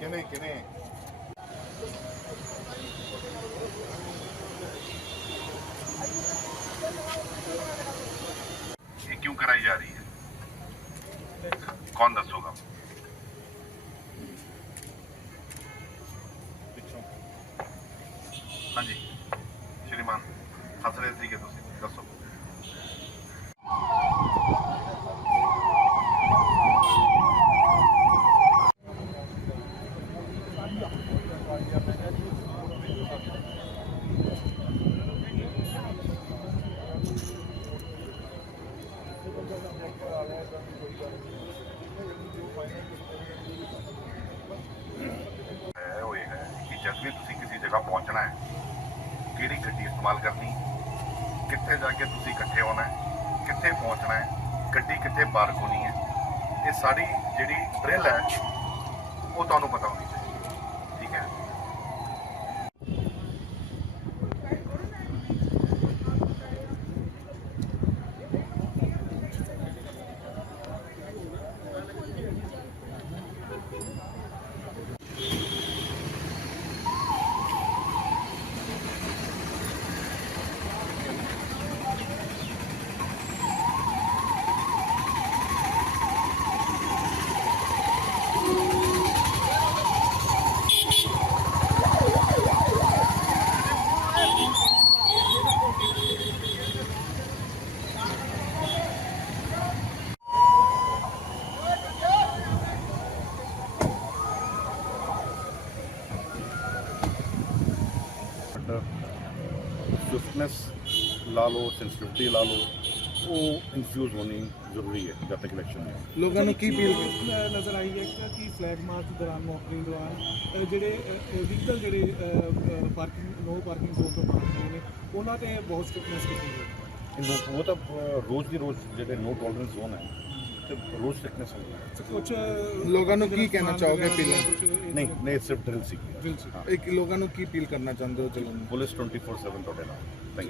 ਕਿਨੇ ਕਿਨੇ ਇਹ ਕਿਉਂ ਕਰਾਈ ਜਾ ਰਹੀ ਹੈ? ਕੌਣ ਦੱਸੂਗਾ? ਹਾਂਜੀ। ਸ਼੍ਰੀਮਾਨ ਹੱਸ ਰਹੇ ਸੀਗੇ ਤੁਸੀਂ ਦੱਸੋ। ਵੀ ਤੁਸੀਂ ਕਿਸੇ ਜਗ੍ਹਾ ਪਹੁੰਚਣਾ ਹੈ। ਕਿਹੜੀ ਗੱਡੀ ਇਸਤੇਮਾਲ ਕਰਨੀ? ਕਿੱਥੇ ਜਾ ਕੇ ਤੁਸੀਂ ਇਕੱਠੇ ਹੋਣਾ ਹੈ? ਕਿੱਥੇ ਪਹੁੰਚਣਾ ਹੈ? ਗੱਡੀ ਕਿੱਥੇ ਪਾਰਕ ਹੋਣੀ ਹੈ? ਇਹ ਸਾਰੀ ਜਿਹੜੀ ਡਰਿਲ ਹੈ, ਉਹ ਤੁਹਾਨੂੰ ਪਤਾ ਹੋਣੀ ਚਾਹੀਦੀ ਠੀਕ ਹੈ ਬਟ ਸਵਿਫਟਨੈਸ ਲਾ ਲਓ ਸੈਂਸਿਟਿਵਿਟੀ ਲਾ ਲਓ ਉਹ ਇਨਫਿਊਜ਼ ਹੋਣੀ ਜ਼ਰੂਰੀ ਹੈ ਜਦ ਤੱਕ ਇਲੈਕਸ਼ਨ ਨਹੀਂ ਹੈ। ਲੋਕਾਂ ਨੂੰ ਕੀ ਅਪੀਲ ਨਜ਼ਰ ਆਈ ਹੈ ਕਿ- ਕਿ ਫਲੈਗ ਮਾਰਚ ਦੌਰਾਨ ਮੌਕਰਿੰਗ ਦੌਰਾਨ ਜਿਹੜੇ ਵਹੀਕਲ ਜਿਹੜੇ ਪਾਰਕਿੰਗ ਨੋ ਪਾਰਕਿੰਗ ਜ਼ੋਨ ਤੋਂ ਬਾਹਰ ਨੇ ਉਹਨਾਂ ਤੇ ਬਹੁਤ ਸਟ੍ਰਿਕਨੈਸ ਕੀਤੀ ਗਈ ਹੈ ਇਹ ਉਹ ਤਾਂ ਰੋਜ਼ ਦੀ ਰੋਜ਼ ਜਿਹੜੇ ਨੋ ਟੋਲਰੈਂਸ ਜ਼ੋਨ ਹੈ ਤੇ ਰੋਜ਼ ਸਿਕਨੈਸ ਹੋਣੀ ਕੁਝ ਲੋਕਾਂ ਨੂੰ ਕੀ ਕਹਿਣਾ ਚਾਹੋਗੇ ਪਹਿਲਾਂ? ਨਹੀਂ ਨਹੀਂ ਸਿਰਫ ਡਰਿਲ ਸੀ ਇੱਕ ਲੋਕਾਂ ਨੂੰ ਕੀ ਅਪੀਲ ਕਰਨਾ ਚਾਹੁੰਦੇ ਹੋ ਚਲੋ ਪੁਲਿਸ 24/7 ਤੁਹਾਡੇ ਨਾਲ